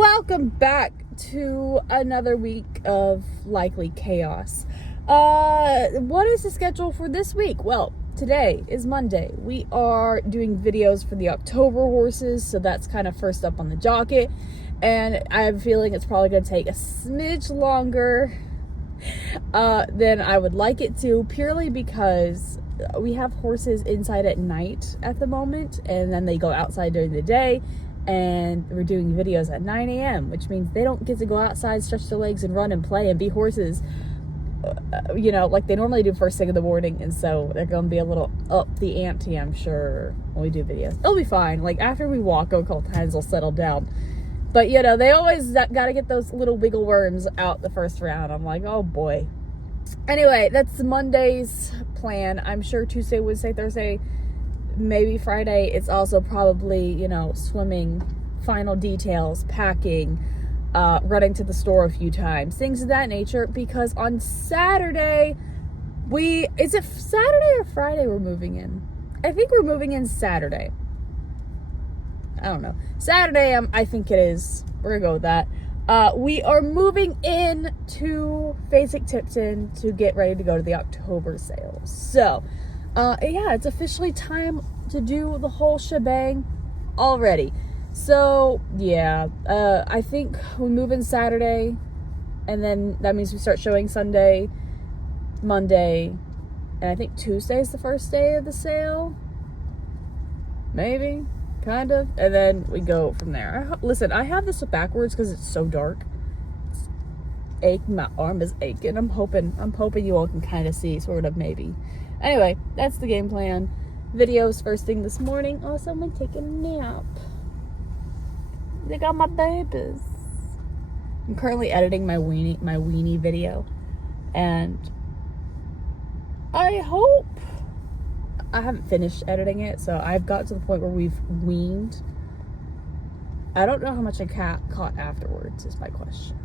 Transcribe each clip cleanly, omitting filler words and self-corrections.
Welcome back to another week of likely chaos. What is the schedule for this week? Well, today is Monday. We are doing videos for the October horses, so that's kind of first up on the docket. And I have a feeling it's probably going to take a smidge longer than I would like it to, purely because we have horses inside at night at the moment, and then they go outside during the day. And we're doing videos at 9 a.m., which means they don't get to go outside, stretch their legs, and run and play and be horses, like they normally do first thing in the morning. And so they're going to be a little up the ante, I'm sure, when we do videos. It'll be fine. Like, after we walk a couple times, they'll settle down. But, they always got to get those little wiggle worms out the first round. I'm like, oh, boy. Anyway, that's Monday's plan. I'm sure Tuesday, Wednesday, Thursday, maybe Friday, it's also probably, swimming, final details, packing, running to the store a few times, things of that nature, because on Saturday, is it Saturday or Friday we're moving in? I think we're moving in Saturday. I don't know. Saturday, I think it is. We're gonna go with that. We are moving in to Fasig-Tipton to get ready to go to the October sales. So, it's officially time to do the whole shebang already. So, I think we move in Saturday, and then that means we start showing Sunday, Monday, and I think Tuesday is the first day of the sale. Maybe, kind of, and then we go from there. Listen, I have this backwards because it's so dark. My arm is aching. I'm hoping you all can kind of see, sort of, maybe. Anyway, that's the game plan. Videos first thing this morning. Also, I'm taking a nap. They got my babies. I'm currently editing my weenie video, and I haven't finished editing it, so I've got to the point where we've weaned. I don't know how much I caught afterwards is my question.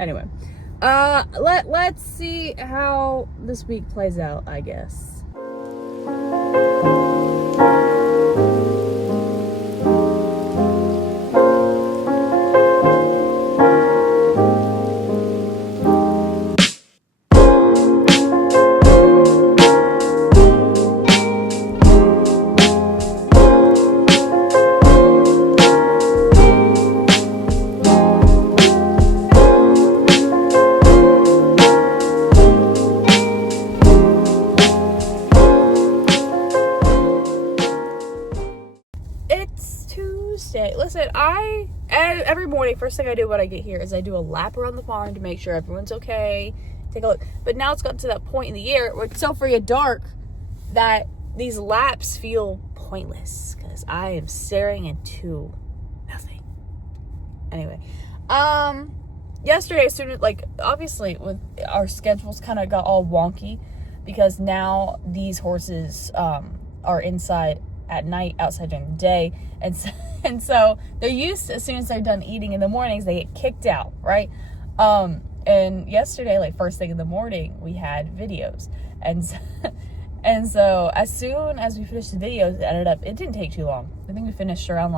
Anyway, let's see how this week plays out, I guess. Listen, every morning, first thing I do when I get here is I do a lap around the farm to make sure everyone's okay. Take a look. But now it's gotten to that point in the year where it's so freaking dark that these laps feel pointless because I am staring into nothing. Anyway, yesterday, as soon as, obviously, with our schedules kind of got all wonky because now these horses are inside at night, outside during the day, and so they're used to, as soon as they're done eating in the mornings, they get kicked out, right? And yesterday, first thing in the morning, we had videos, and so as soon as we finished the videos, it didn't take too long. I think we finished around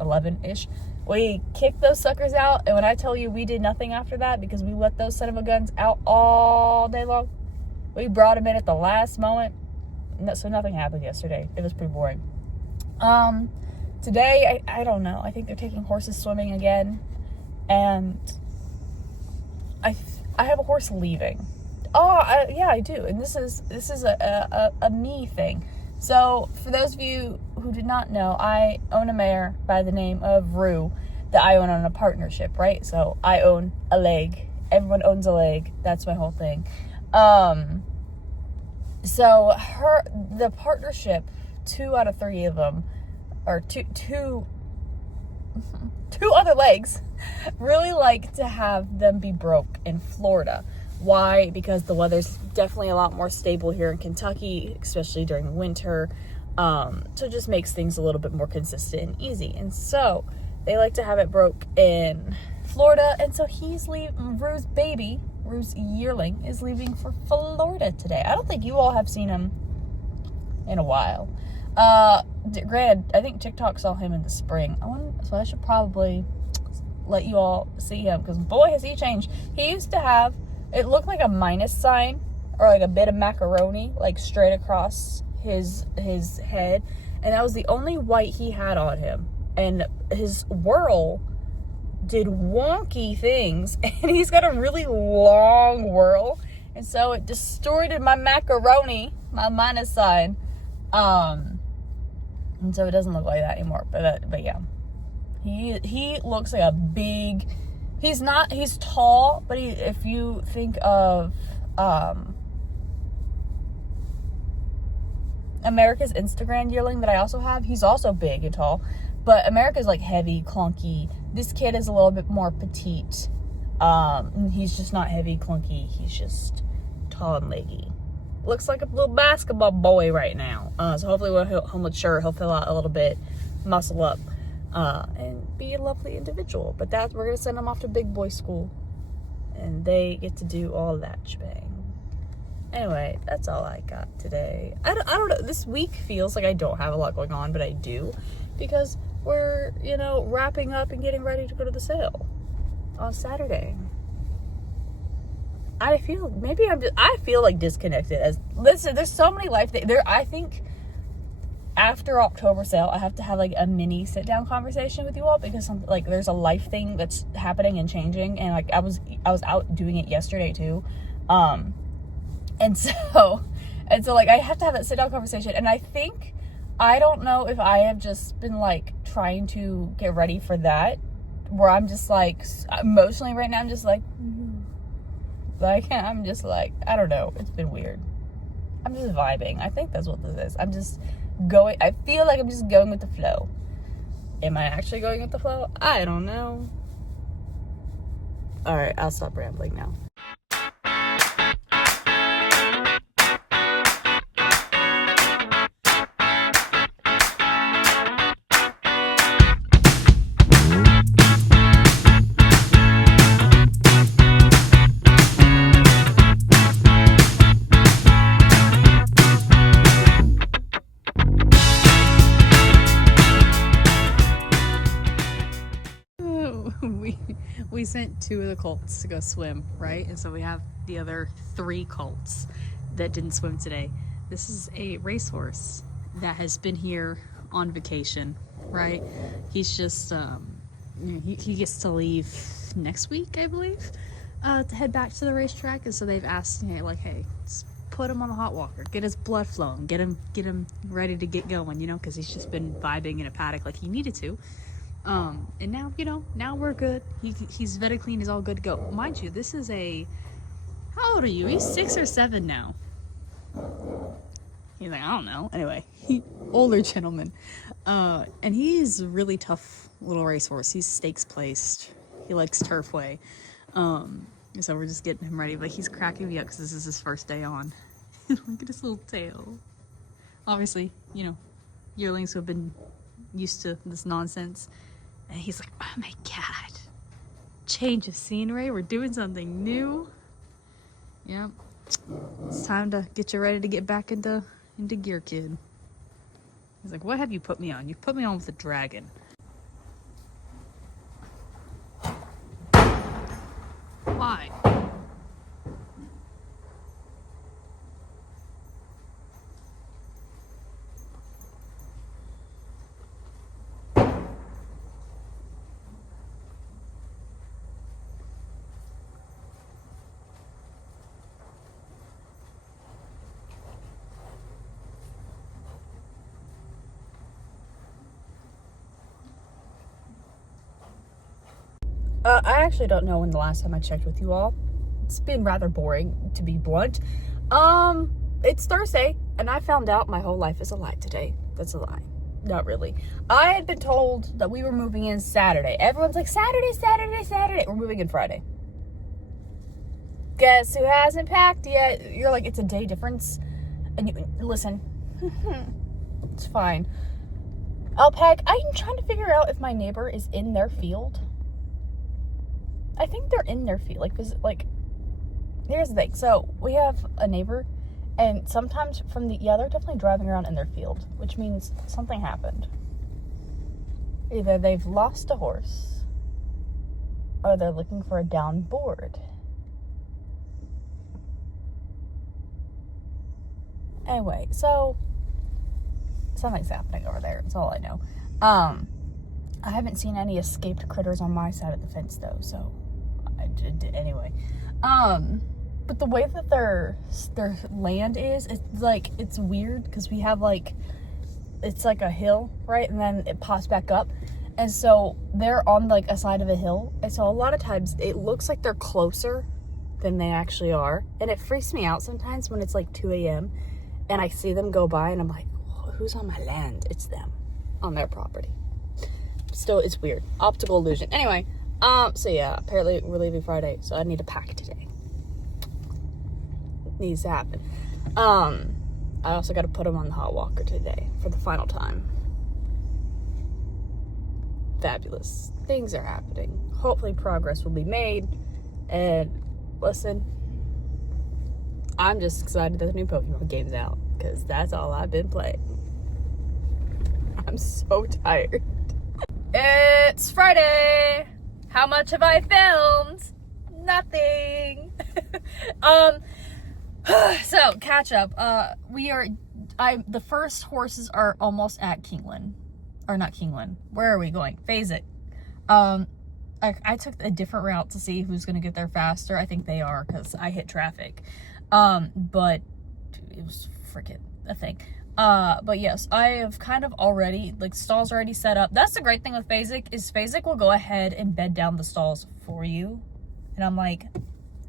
11-ish. We kicked those suckers out, and when I tell you we did nothing after that because we let those son of a guns out all day long, we brought them in at the last moment. So nothing happened yesterday. It was pretty boring. Today, I don't know. I think they're taking horses swimming again. And I have a horse leaving. I do. And this is a me thing. So for those of you who did not know, I own a mare by the name of Rue that I own on a partnership, right? So I own a leg. Everyone owns a leg. That's my whole thing. So the partnership, 2 out of 3 of them, or two other legs, really like to have them be broke in Florida. Why? Because the weather's definitely a lot more stable here in Kentucky, especially during the winter. So it just makes things a little bit more consistent and easy. And so they like to have it broke in Florida. And so he's leaving. Rue's yearling is leaving for Florida today. I don't think you all have seen him in a while. Granted, I think TikTok saw him in the spring. So I should probably let you all see him, because boy has he changed. He used to have, it looked like a minus sign or like a bit of macaroni like straight across his head, and that was the only white he had on him. And his whirl did wonky things, and he's got a really long whirl, and so it distorted my macaroni, my minus sign, and so it doesn't look like that anymore. But yeah, he looks like a big, he's tall, but if you think of America's Instagram yearling that I also have, he's also big and tall, but America's like heavy, clunky. This kid is a little bit more petite. He's just not heavy, clunky. He's just tall and leggy. Looks like a little basketball boy right now. So hopefully when he'll mature, he'll fill out a little bit, muscle up, and be a lovely individual. But we're gonna send him off to big boy school, and they get to do all that shebang. Anyway, that's all I got today. I don't know. This week feels like I don't have a lot going on, but I do, because we're, wrapping up and getting ready to go to the sale on Saturday. I feel like disconnected. Listen, there's so many life things. I think after October sale, I have to have like a mini sit down conversation with you all, because there's a life thing that's happening and changing, and like I was out doing it yesterday too. And so like I have to have that sit down conversation, and I don't know if I have just been like trying to get ready for that, where I'm just like emotionally right now, I'm just like I'm just like, I don't know, it's been weird. I'm just vibing. I think that's what this is. I'm just going, I feel like I'm just going with the flow. Am I actually going with the flow? I don't know. All right, I'll stop rambling now. We sent 2 of the colts to go swim, right? And so we have the other 3 colts that didn't swim today. This is a racehorse that has been here on vacation, right? He's just, he gets to leave next week, I believe, to head back to the racetrack. And so they've asked, like, hey, just put him on the hot walker, get his blood flowing, get him ready to get going, because he's just been vibing in a paddock like he needed to. And now, now we're good. He's vetted clean, he's all good to go. Mind you, this is how old are you? He's 6 or 7 now. He's like, I don't know. Anyway, older gentleman. And he's a really tough little racehorse. He's stakes placed. He likes Turfway. So we're just getting him ready, but he's cracking me up because this is his first day on. Look at his little tail. Obviously, yearlings who have been used to this nonsense. And he's like, oh my god, change of scenery, we're doing something new. Yep, it's time to get you ready to get back into gear, kid. He's like, what have you put me on? You put me on with a dragon. Why? I actually don't know when the last time I checked with you all. It's been rather boring, to be blunt. It's Thursday, and I found out my whole life is a lie today. That's a lie. Not really. I had been told that we were moving in Saturday. Everyone's like, Saturday. We're moving in Friday. Guess who hasn't packed yet? You're like, it's a day difference. And listen, it's fine. I'll pack. I'm trying to figure out if my neighbor is in their field. I think they're in their field. Here's the thing. So we have a neighbor, and sometimes they're definitely driving around in their field, which means something happened. Either they've lost a horse, Oh, they're looking for a down board. Anyway, so something's happening over there. That's all I know. I haven't seen any escaped critters on my side of the fence though, so I did anyway. But the way that their land is, it's weird because we have it's like a hill, right? And then it pops back up. And so they're on like a side of a hill. And so a lot of times it looks like they're closer than they actually are. And it freaks me out sometimes when it's like 2 a.m. and I see them go by and I'm like, who's on my land? It's them on their property. Still, it's weird. Optical illusion. Anyway, so yeah, apparently we're leaving Friday, so I need to pack today. It needs to happen. I also got to put them on the hot walker today for the final time. Fabulous. Things are happening. Hopefully progress will be made. And listen, I'm just excited that the new Pokemon game's out because that's all I've been playing. I'm so tired. It's Friday. How much have I filmed? Nothing. So catch up. The first horses are almost at Kingland. Or not Kingland. Where are we going? Phasic. I took a different route to see who's going to get there faster. I think they are because I hit traffic. But it was freaking a thing. But yes, I have kind of already, stalls already set up. That's the great thing with Phasic is Phasic will go ahead and bed down the stalls for you. And I'm like,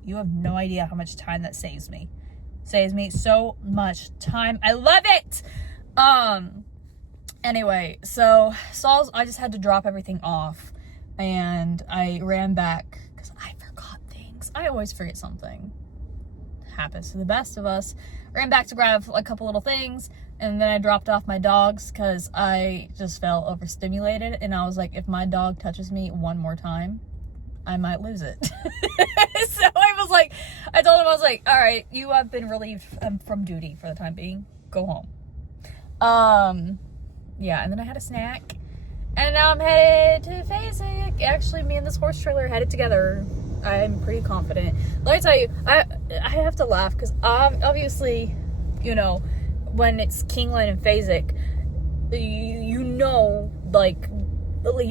you have no idea how much time that saves me. Saves me so much time. I love it! Anyway, so stalls, I just had to drop everything off. And I ran back because I forgot things. I always forget something. Happens to the best of us. Ran back to grab a couple little things. And then I dropped off my dogs because I just felt overstimulated. And I was like, if my dog touches me one more time, I might lose it. So I told him, all right, you have been relieved from duty for the time being. Go home. Yeah, and then I had a snack. And now I'm headed to Phasic. Actually, me and this horse trailer are headed together. I'm pretty confident. Let me tell you, I have to laugh because obviously, when it's Kingland and Phasic, you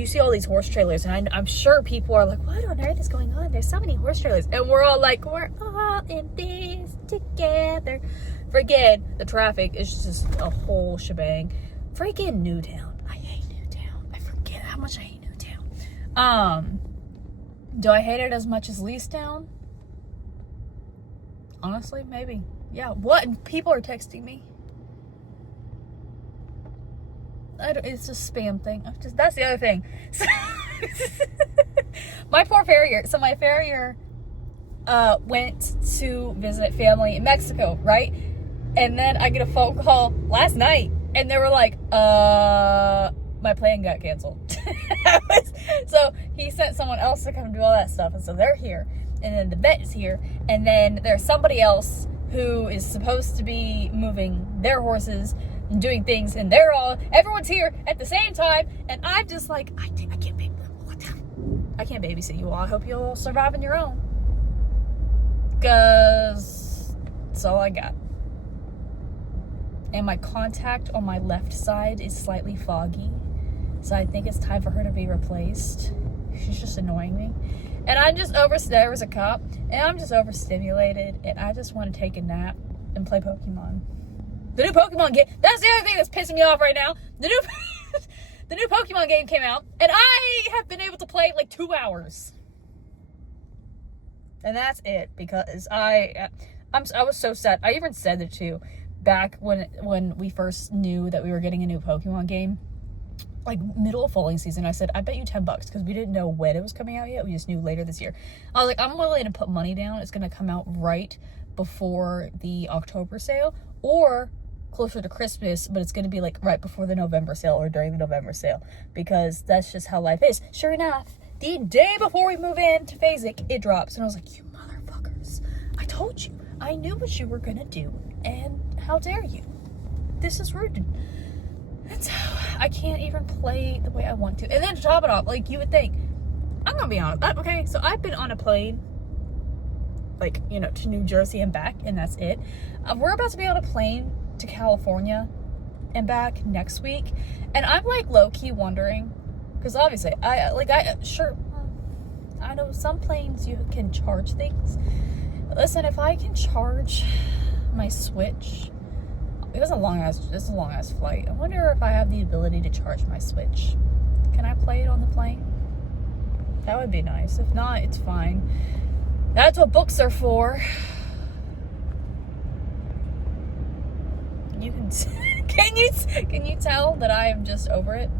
see all these horse trailers, and I'm sure people are like, what on earth is going on? There's so many horse trailers. And we're all like, we're all in this together. Freaking, the traffic is just a whole shebang. Freaking Newtown. I hate Newtown. I forget how much I hate Newtown. Do I hate it as much as Leestown? Honestly, maybe. Yeah, what? People are texting me. It's a spam thing. That's the other thing. My poor farrier. So my farrier went to visit family in Mexico, right? And then I get a phone call last night, and they were like, my plane got canceled. So he sent someone else to come do all that stuff, and so they're here. And then the vet is here, and then there's somebody else who is supposed to be moving their horses and doing things, and everyone's here at the same time, and I'm just like, I can't I can't babysit you all. I hope you'll survive on your own, because that's all I got. And my contact on my left side is slightly foggy, so I think it's time for her to be replaced. She's just annoying me. And I'm just there was a cop, and I'm just overstimulated, and I just want to take a nap and play Pokemon. The new Pokemon game, that's the other thing that's pissing me off right now. The new Pokemon game came out, and I have been able to play it 2 hours. And that's it, because I was so sad. I even said it too, back when we first knew that we were getting a new Pokemon game. Middle of falling season, I said, I bet you $10 because we didn't know when it was coming out yet. We just knew later this year. I was like, I'm willing to put money down. It's going to come out right before the October sale or closer to Christmas, but it's going to be right before the November sale or during the November sale, because that's just how life is. Sure enough, the day before we move into Phasic, it drops. And I was like, you motherfuckers. I told you. I knew what you were going to do. And how dare you? This is rude. And so I can't even play the way I want to. And then to top it off, you would think, I'm gonna be honest. Okay, so I've been on a plane, like, you know, to New Jersey and back, and that's it. We're about to be on a plane to California and back next week, and I'm like low-key wondering, because obviously I know some planes you can charge things. Listen, if I can charge my Switch, it's a long ass flight. I wonder if I have the ability to charge my Switch. Can I play it on the plane? That would be nice. If not, it's fine. That's what books are for. You can you tell that I am just over it?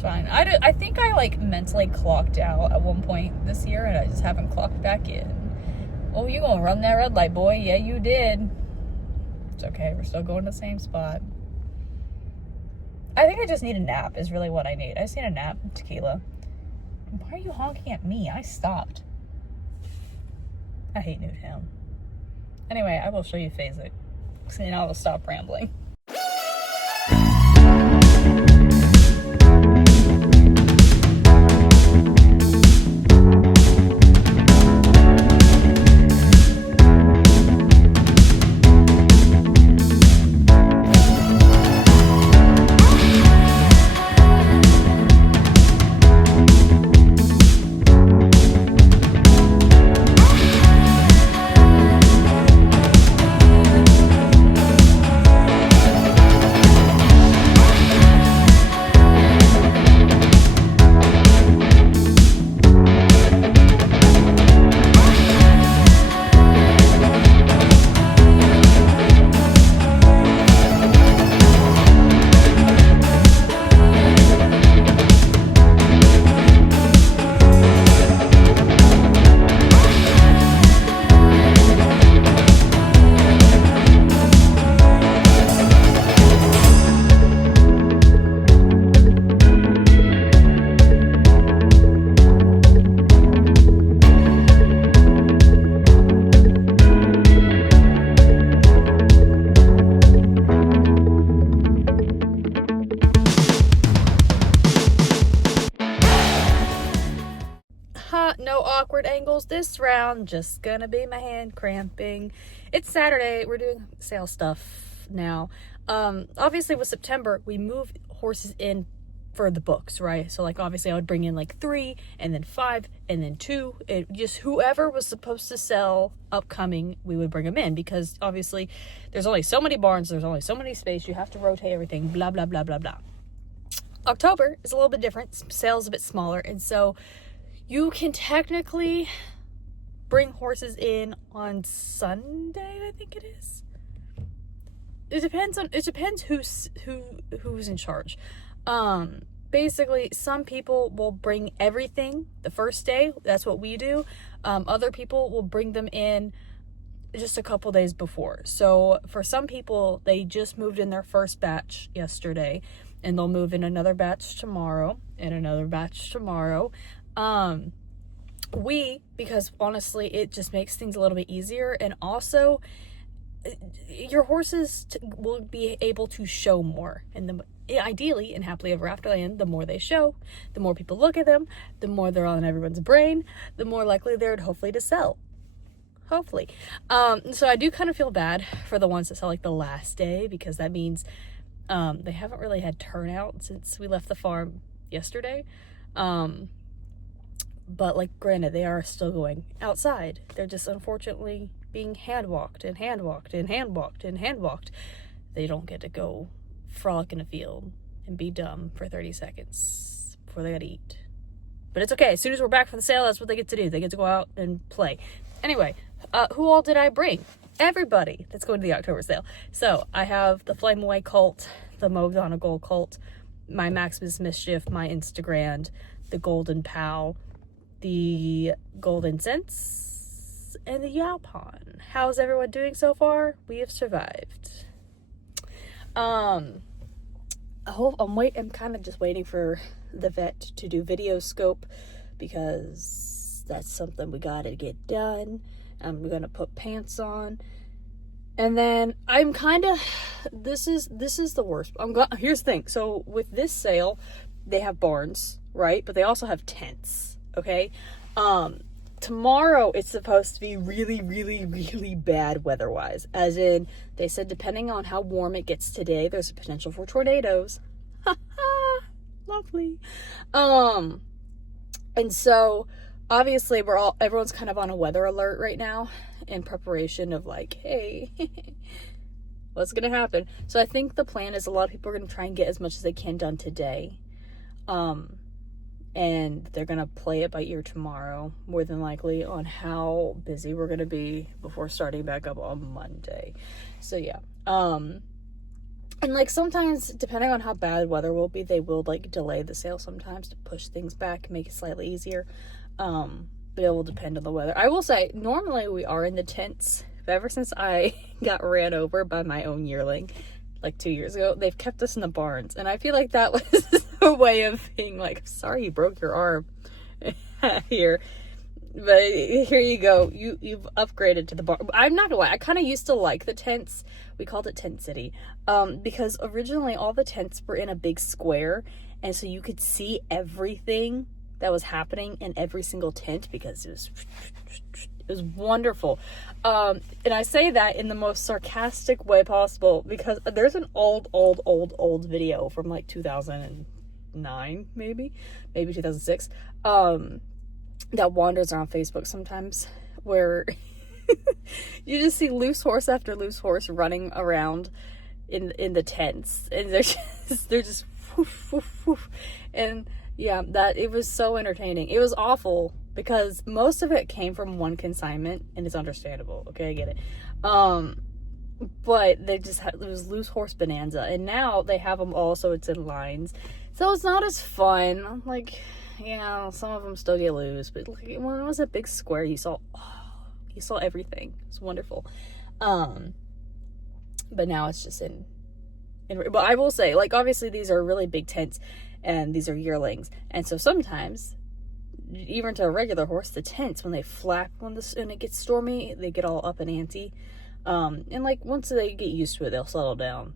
Fine. I think I like mentally clocked out at one point this year, and I just haven't clocked back in. Oh, you gonna run that red light, boy? Yeah, you did. It's okay. We're still going to the same spot. I think I just need a nap is really what I need. I just need a nap. Tequila. Why are you honking at me? I stopped. I hate Newtown. Anyway, I will show you Phase It. So now I'll stop rambling. No awkward angles this round, just gonna be my hand cramping. It's Saturday, we're doing sale stuff now. Obviously with September, we move horses in for the books, right? So like obviously I would bring in like 3 and then 5 and then 2, and just whoever was supposed to sell upcoming, we would bring them in, because obviously there's only so many barns, there's only so many space, you have to rotate everything, blah blah blah blah blah. October is a little bit different, sales a bit smaller, and so you can technically bring horses in on Sunday, I think it is. It depends who's in charge. Basically some people will bring everything the first day. That's what we do. Other people will bring them in just a couple days before. So for some people, they just moved in their first batch yesterday, and they'll move in another batch tomorrow and another batch tomorrow. Because honestly, it just makes things a little bit easier, and also your horses will be able to show more, and ideally in Happily Ever After Land, the more they show, the more people look at them, the more they're on everyone's brain, the more likely they're hopefully to sell. Hopefully. So I do kind of feel bad for the ones that sell like the last day, because that means they haven't really had turnout since we left the farm yesterday. But like, granted, they are still going outside. They're just unfortunately being hand-walked and hand-walked and hand-walked and hand-walked. They don't get to go frolic in a field and be dumb for 30 seconds before they gotta eat. But it's okay. As soon as we're back from the sale, that's what they get to do. They get to go out and play. Anyway, who all did I bring? Everybody that's going to the October sale. So I have the Flame Away Colt, the McGonagall Colt, my Maximus Mischief, my Instagrand, the Golden Pow, the Golden Sense, and the Yaupon. How's everyone doing so far? We have survived. I'm kind of just waiting for the vet to do video scope, because that's something we gotta get done. I'm gonna put pants on, and then I'm kind of, this is the worst. Here's the thing. So with this sale, they have barns, right? But they also have tents, okay? Tomorrow it's supposed to be really, really, really bad weather-wise. As in, they said depending on how warm it gets today, there's a potential for tornadoes. Ha ha! Lovely. And so obviously everyone's kind of on a weather alert right now in preparation of like, hey, what's gonna happen? So I think the plan is a lot of people are gonna try and get as much as they can done today. And they're gonna play it by ear tomorrow, more than likely, on how busy we're gonna be before starting back up on Monday. So yeah. And like sometimes, depending on how bad weather will be, they will like delay the sale sometimes to push things back, make it slightly easier. But it will depend on the weather. I will say, normally we are in the tents, but ever since I got ran over by my own yearling, like 2 years ago, they've kept us in the barns. And I feel like that was a way of being like, sorry you broke your arm here. But here you go. You've upgraded to the barn. I'm not gonna lie, I kind of used to like the tents. We called it Tent City. Because originally all the tents were in a big square. And so you could see everything that was happening in every single tent because it was wonderful. And I say that in the most sarcastic way possible because there's an old video from like 2009, maybe 2006, that wanders around Facebook sometimes where you just see loose horse after loose horse running around in the tents, and they're just woof, woof, woof. And yeah, that it was so entertaining. It was awful because most of it came from one consignment, and it's understandable. Okay, I get it. But they just had, it was loose horse bonanza, and now they have them all so it's in lines, so it's not as fun. Like, yeah, some of them still get loose, but like, when it was a big square, you saw everything. It's wonderful. But now it's just in. But I will say, like, obviously these are really big tents, and these are yearlings, and so sometimes, even to a regular horse, the tents, when they flap and it gets stormy, they get all up and antsy. And like once they get used to it, they'll settle down.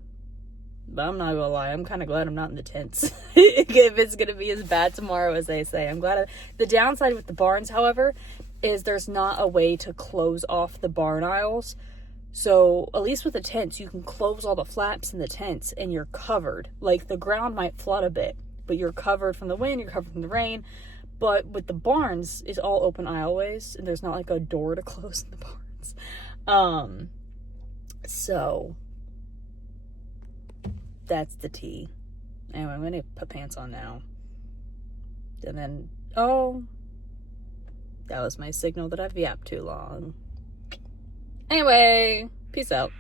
But I'm not gonna lie, I'm kind of glad I'm not in the tents if it's gonna be as bad tomorrow as they say. I'm glad. The downside with the barns, however, is there's not a way to close off the barn aisles. So at least with the tents, you can close all the flaps in the tents and you're covered. Like the ground might flood a bit, but you're covered from the wind, you're covered from the rain. But with the barns, it's all open aisleways, and there's not like a door to close in the barns. So that's the tea. Anyway, I'm gonna put pants on now. And then, oh, that was my signal that I've yapped too long. Anyway, peace out.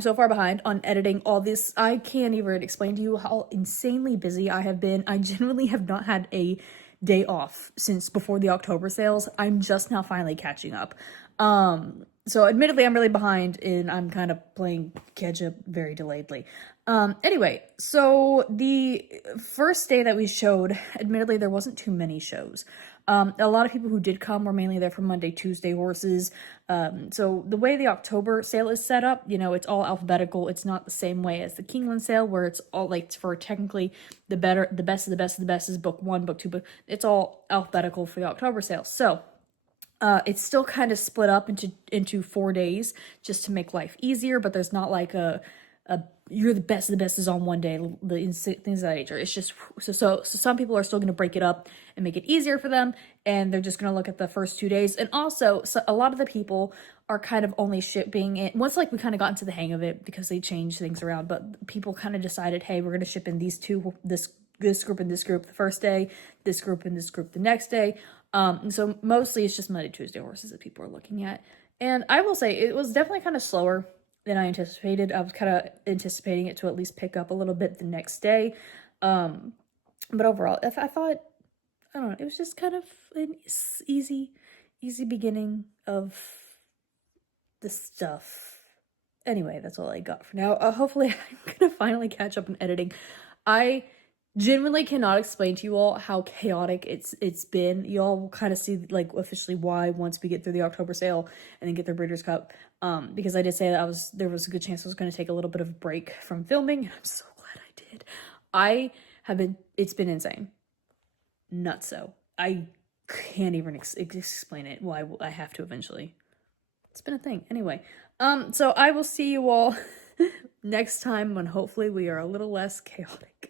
So far behind on editing all this. I can't even explain to you how insanely busy I have been. I genuinely have not had a day off since before the October sales. I'm just now finally catching up. So admittedly, I'm really behind and I'm kind of playing catch up very delayedly. Anyway, so the first day that we showed, admittedly, there wasn't too many shows. A lot of people who did come were mainly there for Monday, Tuesday horses. So the way the October sale is set up, you know, it's all alphabetical. It's not the same way as the Keeneland sale where it's all like for technically the best of the best of the best is book one, book two, but it's all alphabetical for the October sale. So it's still kind of split up into 4 days just to make life easier, but there's not like a you're the best of the best is on one day, things of that nature. It's just so some people are still going to break it up and make it easier for them, and they're just going to look at the first 2 days. And also, so a lot of the people are kind of only shipping it once like we kind of got into the hang of it because they changed things around. But people kind of decided, hey, we're going to ship in these two, this group and this group the first day, this group and this group the next day. And so mostly it's just Monday, Tuesday horses that people are looking at. And I will say it was definitely kind of slower than I anticipated. I was kind of anticipating it to at least pick up a little bit the next day. But overall, I thought, I don't know, it was just kind of an easy beginning of the stuff. Anyway, that's all I got for now. Hopefully I'm gonna finally catch up on editing. I genuinely cannot explain to you all how chaotic it's been. Y'all will kind of see like officially why once we get through the October sale and then get the Breeders' Cup. Because I did say that there was a good chance I was going to take a little bit of a break from filming, and I'm so glad I did. It's been insane. Nutso. I can't even explain it. Why I have to eventually. It's been a thing. Anyway, so I will see you all next time when hopefully we are a little less chaotic.